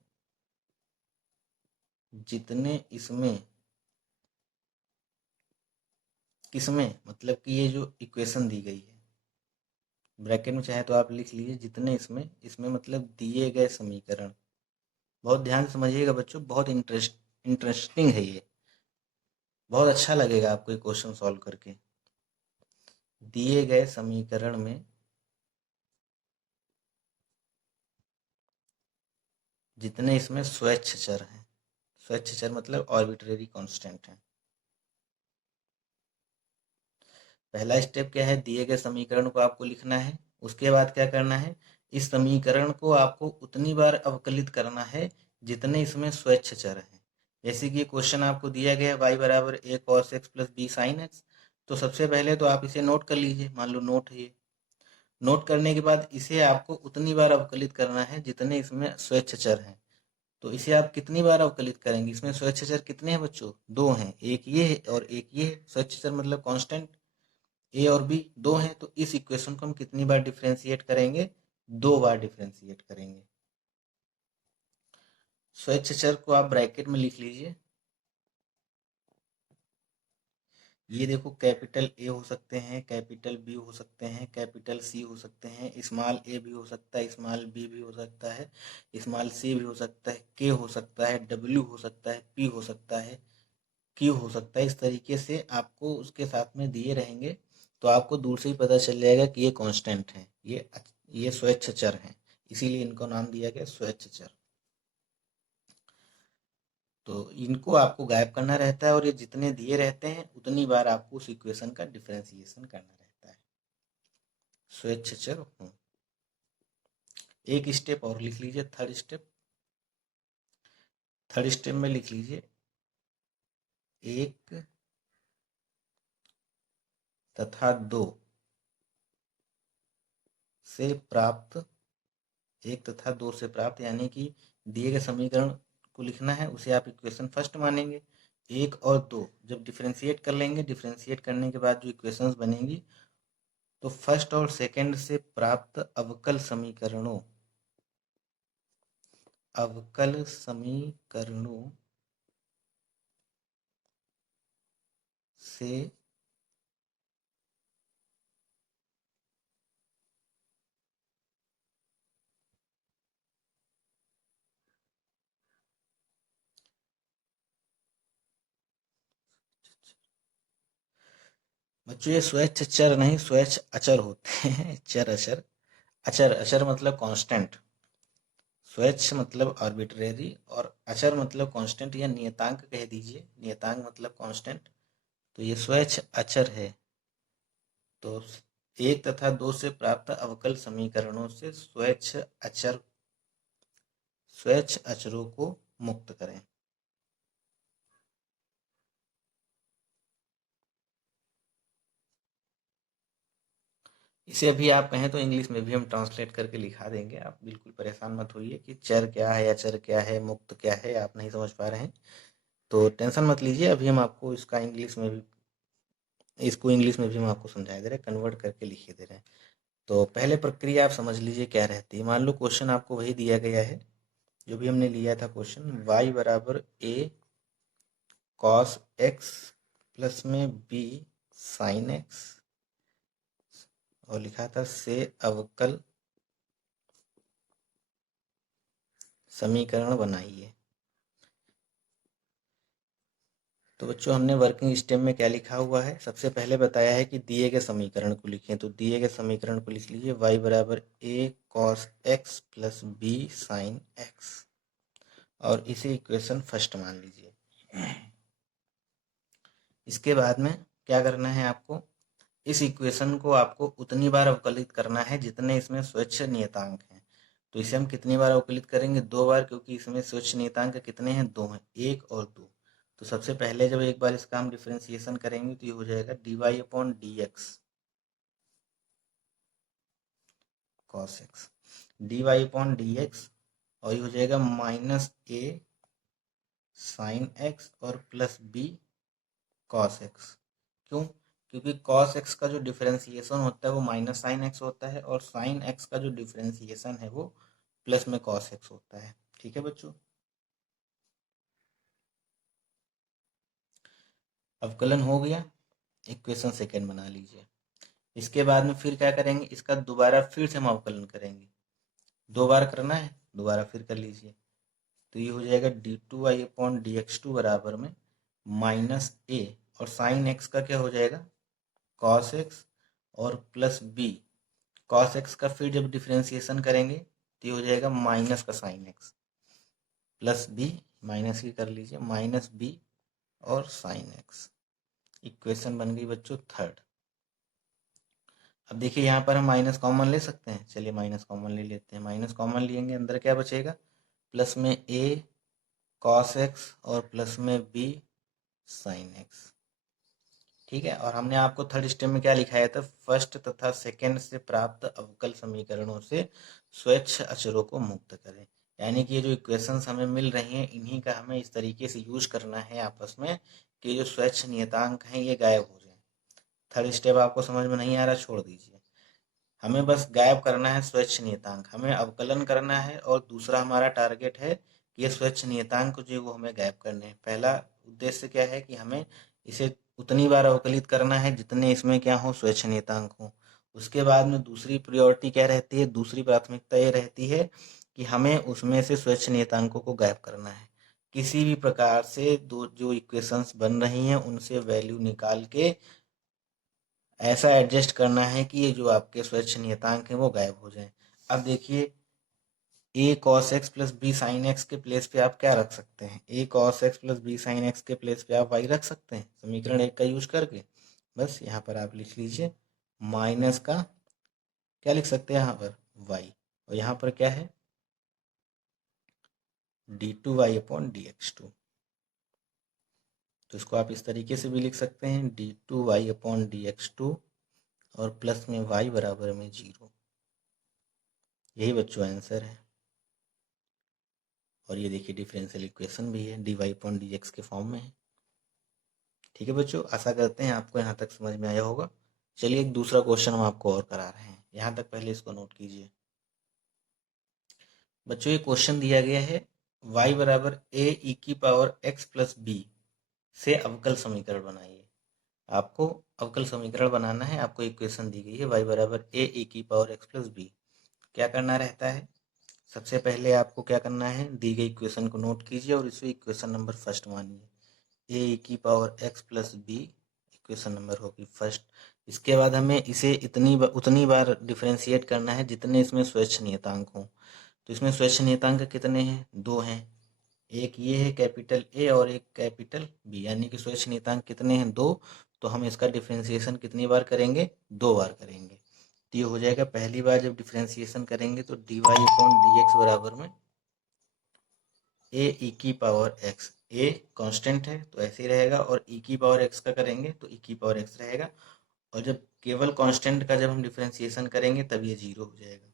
जितने इसमें, किसमें मतलब कि ये जो इक्वेशन दी गई है, ब्रैकेट में चाहे तो आप लिख लीजिए जितने इसमें मतलब दिए गए समीकरण। बहुत ध्यान से समझिएगा बच्चों, बहुत इंटरेस्टिंग है ये, बहुत अच्छा लगेगा आपको ये क्वेश्चन सॉल्व करके। दिए गए समीकरण में जितने इसमें स्वच्छ चर हैं, स्वच्छ चर मतलब आर्बिट्रेरी कांस्टेंट है। पहला स्टेप क्या है, दिए गए समीकरण को आपको लिखना है। उसके बाद क्या करना है, इस समीकरण को आपको उतनी बार अवकलित करना है जितने इसमें स्वच्छ चर हैं। जैसे कि क्वेश्चन आपको दिया गया है y बराबर a cos x plus b sin x, तो सबसे पहले तो आप इसे नोट कर लीजिए, मान लो नोट है ये। नोट करने के बाद इसे आपको उतनी बार अवकलित करना है जितने इसमें स्वच्छ चर हैं। तो इसे आप कितनी बार अवकलित करेंगे, इसमें स्वच्छ चर कितने हैं बच्चों, दो हैं, एक ये है और एक ये है। स्वच्छ चर मतलब कांस्टेंट, ए और बी दो हैं, तो इस इक्वेशन को हम कितनी बार डिफरेंशिएट करेंगे, दो बार डिफरेंशिएट करेंगे। स्वच्छ चर को आप ब्रैकेट में लिख लीजिए। ये देखो, कैपिटल ए हो सकते हैं, कैपिटल बी हो सकते हैं, कैपिटल सी हो सकते हैं, स्मॉल ए भी हो सकता है, स्मॉल बी भी हो सकता है, स्मॉल सी भी हो सकता है, के हो सकता है, डब्ल्यू हो सकता है, पी हो सकता है, क्यू हो सकता है। इस तरीके से आपको उसके साथ में दिए रहेंगे तो आपको दूर से ही पता चल जाएगा कि ये कांस्टेंट है, ये स्वच्छ चर हैं, इसीलिए इनको नाम दिया गया स्वच्छ चर। तो इनको आपको गायब करना रहता है और ये जितने दिए रहते हैं उतनी बार आपको उस इक्वेशन का डिफरेंशिएशन करना रहता है। स्वच्छ चर हों। एक स्टेप और लिख लीजिए, थर्ड स्टेप में लिख लीजिए 1 तथा 2 से प्राप्त, 1 तथा 2 से प्राप्त यानी कि दिए गए समीकरण को लिखना है, उसे आप इक्वेशन फर्स्ट मानेंगे। 1 और 2 जब डिफरेंशिएट कर लेंगे, डिफरेंशिएट करने के बाद जो इक्वेशंस बनेंगी तो फर्स्ट और सेकंड से प्राप्त अवकल समीकरणों से बच्चों ये स्वैच्छ चर नहीं, स्वैच्छ अचर होते हैं। चर अचर, अचर मतलब कांस्टेंट, स्वैच्छ मतलब आर्बिट्रेरी और अचर मतलब कांस्टेंट या नियतांक कह दीजिए, नियतांक मतलब कांस्टेंट। तो ये स्वैच्छ अचर है। तो 1 तथा 2 से प्राप्त अवकल समीकरणों से स्वैच्छ अचरों को मुक्त करें। इसे अभी आप कहें तो इंग्लिश में भी हम ट्रांसलेट करके लिखा देंगे, आप बिल्कुल परेशान मत होइए कि चर क्या है, अचर क्या है, मुक्त क्या है, आप नहीं समझ पा रहे हैं तो टेंशन मत लीजिए। अभी हम आपको इसको इंग्लिश में भी हम आपको समझा दे रहे हैं, कन्वर्ट करके लिखे दे रहे हैं। तो पहले प्रक्रिया आप समझ लीजिए क्या रहती है। मान लो क्वेश्चन आपको वही दिया गया है जो भी हमने लिया था क्वेश्चन, y बराबर a cos x प्लस में b sin x और लिखा था से अवकल समीकरण बनाइए। तो बच्चों हमने वर्किंग स्टेप में क्या लिखा हुआ है, सबसे पहले बताया है कि दिए गए समीकरण को लिखें। तो दिए गए समीकरण को लिख लीजिए y बराबर a cos x plus b sin x और इसे इक्वेशन फर्स्ट मान लीजिए। इसके बाद में क्या करना है आपको, इस इक्वेशन को आपको उतनी बार अवकलित करना है जितने इसमें स्वच्छ नियतांक हैं। तो इसे हम कितनी बार अवकलित करेंगे, 2 बार, क्योंकि इसमें स्वच्छ नियतांक कितने हैं, 2 हैं, 1 और 2। तो सबसे पहले जब एक बार इसका हम डिफरेंशिएशन करेंगे तो ये हो जाएगा dy upon d x cos x, dy upon d x और ये हो जाएगा माइनस a साइन एक्स और प्लस b कॉस एक्स। क्यों, क्योंकि cos x का जो डिफरेंशिएशन होता है वो माइनस साइन एक्स होता है और साइन x का जो डिफरेंशिएशन है वो प्लस में cos x होता है। ठीक है बच्चों, अवकलन हो गया, इक्वेशन सेकेंड बना लीजिए। इसके बाद में फिर क्या करेंगे, इसका दोबारा फिर से हम अवकलन करेंगे, 2 बार करना है, दोबारा फिर कर लीजिए। तो ये हो जाएगा d2y upon d x to बराबर में माइनस a और साइन x का क्या हो जाएगा cos x और प्लस b cos x का फिर जब डिफरेंशिएशन करेंगे तो ये हो जाएगा माइनस का sine x plus b, minus की कर लीजिए, माइनस b और साइन x। इक्वेशन बन गई बच्चों थर्ड। अब देखिए यहाँ पर हम माइनस कॉमन ले सकते हैं, चलिए माइनस कॉमन ले लेते हैं। माइनस कॉमन लेंगे, अंदर क्या बचेगा, प्लस में a cos x और प्लस में b sin x। ठीक है, और हमने आपको थर्ड स्टेप में क्या लिखाया था, फर्स्ट तथा सेकंड से प्राप्त अवकल समीकरणों से स्वच्छ अचरों को मुक्त करें। यानी कि ये जो इक्वेशंस हमें मिल रही हैं इन्हीं का हमें इस तरीके से यूज करना है आपस में कि जो स्वच्छ नियतांक हैं ये गायब हो जाए। थर्ड स्टेप आपको समझ में नहीं आ रहा, छोड़ दीजिए, हमें बस गायब करना है स्वच्छ नियतांक, हमें अवकलन करना है और दूसरा हमारा टारगेट है कि ये स्वच्छ नियतांक जो है वो हमें गायब करने हैं। पहला उद्देश्य क्या है कि हमें इसे उतनी बार अवकलित करना है जितने इसमें क्या हो, स्वच्छ नियतांक हो। उसके बाद में दूसरी प्रायोरिटी क्या रहती है, दूसरी प्राथमिकता ये रहती है कि हमें उसमें से स्वच्छ नियतांकों को गायब करना है। किसी भी प्रकार से दो जो इक्वेशंस बन रही हैं उनसे वैल्यू निकाल के ऐसा एडजस्ट करना है कि ये जो आपके स्वच्छ नियतांक हैं वो गायब हो जाएं। अब देखिए a cos x plus b sin x के प्लेस पे आप क्या रख सकते हैं, a cos x plus b sin x के प्लेस पे आप y रख सकते हैं समीकरण 1 का यूज करके। बस यहाँ पर आप लिख लीजिए माइनस का क्या लिख सकते हैं यहाँ पर y, और यहाँ पर क्या है, d2y/dx2। तो इसको आप इस तरीके से भी लिख सकते हैं, d2y/dx2 और प्लस में y बराबर में 0। यही बच्चों आंसर है। और ये देखिए डिफरेंशियल इक्वेशन भी है, dy/dx के फॉर्म में है। ठीक है बच्चों, आशा करते हैं आपको यहाँ तक समझ में आया होगा। चलिए एक दूसरा क्वेश्चन हम आपको और करा रहे हैं, यहाँ तक पहले इसको नोट कीजिए। बच्चों ये क्वेश्चन दिया गया है y बराबर a e⁻x+b से अवकल समीकरण बनाइए। आपको अवकल समीकरण बनाना है, आपको इक्वेशन दी गई है y बराबर a e⁻x+b। क्या करना रहता है, सबसे पहले आपको क्या करना है, दी गई इक्वेशन को नोट कीजिए और इसे इक्वेशन नंबर फर्स्ट मानिए। a e⁻x+b इक्वेशन नंबर होगी फर्स्ट। इसके बाद हमें इसे उतनी बार डिफरेंशिएट करना है जितने इसमें स्वच्छ नियतांक हों। तो इसमें स्वच्छ नियतांक कितने हैं, 2 हैं। एक ये है कैपिटल ए और एक कैपिटल बी, यानी कि स्वच्छ नियतांक कितने हैं, 2। तो हम इसका डिफरेंशिएशन कितनी बार करेंगे, 2 बार करेंगे। तो ये हो जाएगा, पहली बार जब डिफरेंशिएशन करेंगे तो dy/dx बराबर में a e⁻x। a कांस्टेंट है तो ऐसे ही रहेगा, और e⁻x का करेंगे तो e⁻x रहेगा। और जब केवल कांस्टेंट का जब हम डिफरेंशिएशन करेंगे तब ये 0 हो जाएगा।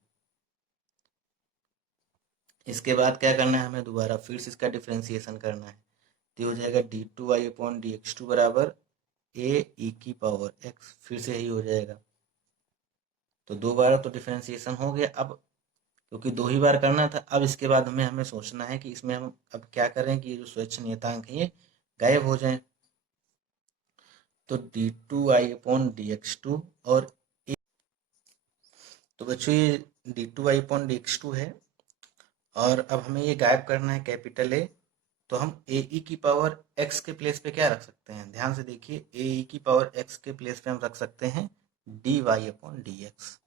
इसके बाद क्या करना है, हमें दोबारा फिर से इसका डिफरेंशिएशन करना है। तो हो जाएगा d2y/dx2 बराबर a e⁻x, फिर से यही हो जाएगा। तो 2 बार तो डिफरेंशिएशन हो गया। अब क्योंकि 2 ही बार करना था, अब इसके बाद हमें सोचना है कि इसमें हम अब क्या करें कि ये जो स्वच्छ नियतांक है ये गायब हो जाएं। तो d2y/dx2 और तो बच्चों ये d2y/dx2 है, और अब हमें ये गायब करना है कैपिटल ए। तो हम a e⁻x के प्लेस पे क्या रख सकते हैं, ध्यान से देखिए, a e⁻x के प्लेस पे हम रख सकते हैं dy/dx।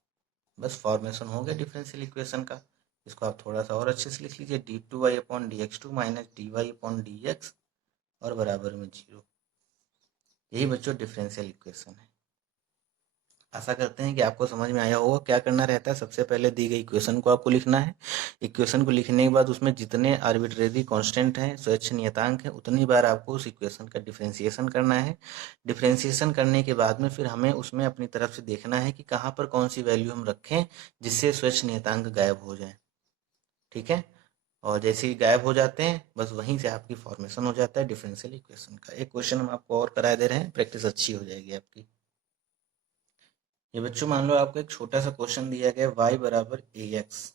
बस फॉर्मेशन हो गया डिफरेंशियल इक्वेशन का। इसको आप थोड़ा सा और अच्छे से लिख लीजिए, d2y/dx2 माइनस dy/dx और बराबर में 0। यही बच्चों डिफरेंशियल इक्वेशन है। आशा करते हैं कि आपको समझ में आया होगा। क्या करना रहता है, सबसे पहले दी गई इक्वेशन को आपको लिखना है। इक्वेशन को लिखने के बाद उसमें जितने आर्बिट्रेरी कांस्टेंट हैं, स्वच्छ नियतांक हैं, उतनी बार आपको उस इक्वेशन का डिफरेंशिएशन करना है। डिफरेंशिएशन करने के बाद में फिर हमें उसमें अपनी तरफ से देखना है कि कहाँ पर कौन सी वैल्यू हम रखें जिससे स्वच्छ नियतांक गायब हो जाए। ठीक है, और जैसे ही गायब हो जाते हैं बस वहीं से आपकी फॉर्मेशन हो जाता है डिफरेंशियल इक्वेशन का। एक क्वेश्चन हम आपको और करा दे रहे हैं, प्रैक्टिस अच्छी हो जाएगी आपकी। ये बच्चों मान लो आपको एक छोटा सा क्वेश्चन दिया गया y बराबर ax।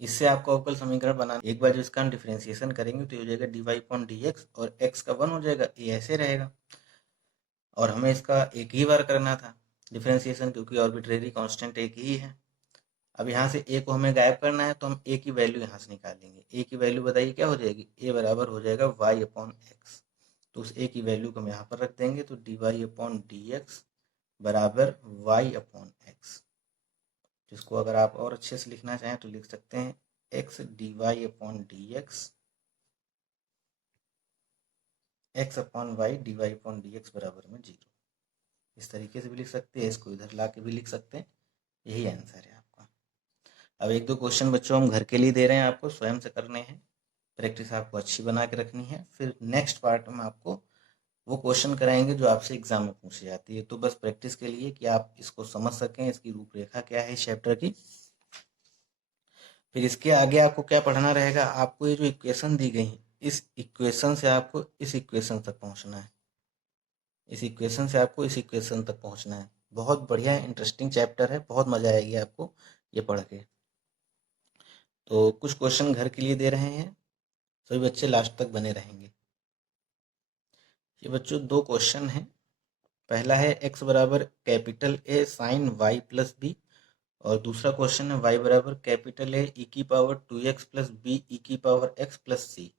इससे आपको अवकल समीकरण बनाना, एक बार जो इसका हम डिफरेंशिएशन करेंगे तो ये हो जाएगा dy/dx और x का 1 हो जाएगा, a ऐसे रहेगा। और हमें इसका एक ही बार करना था डिफरेंशिएशन, क्योंकि आर्बिट्रेरी कांस्टेंट एक ही है। अब यहाँ से a को हमें गायब करना है, तो हम a की वैल्यू यहाँ से निकालेंगे। a की वैल्यू बताइए क्या हो जाएगी, a बराबर हो जाएगा y/x। तो उस a की वैल्यू को हम यहाँ पर रख देंगे, तो dy/dx बराबर y/x। जिसको अगर आप और अच्छे से लिखना चाहें तो लिख सकते हैं x dy/dx, x/y dy/dx बराबर में 0। इस तरीके से भी लिख सकते हैं, इसको इधर ला के भी लिख सकते हैं। यही आंसर है आपका। अब एक दो क्वेश्चन बच्चों हम घर के लिए दे रहे हैं, आपको स्वयं से करने हैं। प्रैक्टिस आपको अच्छी बना के रखनी है। फिर नेक्स्ट पार्ट में आपको वो क्वेश्चन कराएंगे जो आपसे एग्जाम में पूछी जाती है। तो बस प्रैक्टिस के लिए कि आप इसको समझ सकें, इसकी रूपरेखा क्या है इस चैप्टर की। फिर इसके आगे आपको क्या पढ़ना रहेगा, आपको ये जो इक्वेशन दी गई इस इक्वेशन से आपको इस इक्वेशन तक पहुंचना है। इस इक्वेशन से आपको इस इक्वेशन तक पहुंचना है। बहुत बढ़िया इंटरेस्टिंग चैप्टर है, बहुत मजा आएगी आपको ये पढ़ के। तो कुछ क्वेश्चन घर के लिए दे रहे हैं, सभी बच्चे लास्ट तक बने रहेंगे। ये बच्चों 2 क्वेश्चन हैं। पहला है x बराबर capital A sine y plus b, और दूसरा क्वेश्चन है y बराबर capital A e⁻2x plus b e⁻x plus c.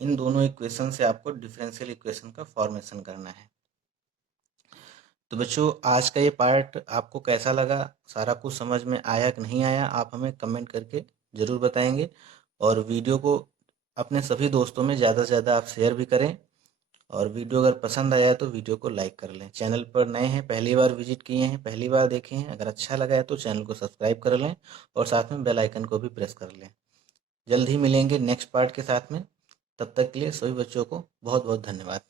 इन दोनों इक्वेशन से आपको डिफरेंशियल इक्वेशन का फॉर्मेशन करना है। तो बच्चों आज का ये पार्ट आपको कैसा लगा, सारा कुछ समझ में आया कि नहीं आया, आप हमें कमेंट करके ज़रूर बताएंगे। और वीडियो को अपने सभी दोस्तों में ज़्यादा से ज़्यादा आप शेयर भी करें। और वीडियो अगर पसंद आया तो वीडियो को लाइक कर लें। चैनल पर नए हैं, पहली बार विजिट किए हैं, पहली बार देखे हैं, अगर अच्छा लगा है तो चैनल को सब्सक्राइब कर लें और साथ में बेल आइकन को भी प्रेस कर लें। जल्द ही मिलेंगे नेक्स्ट पार्ट के साथ में। तब तक के लिए सभी बच्चों को बहुत बहुत धन्यवाद।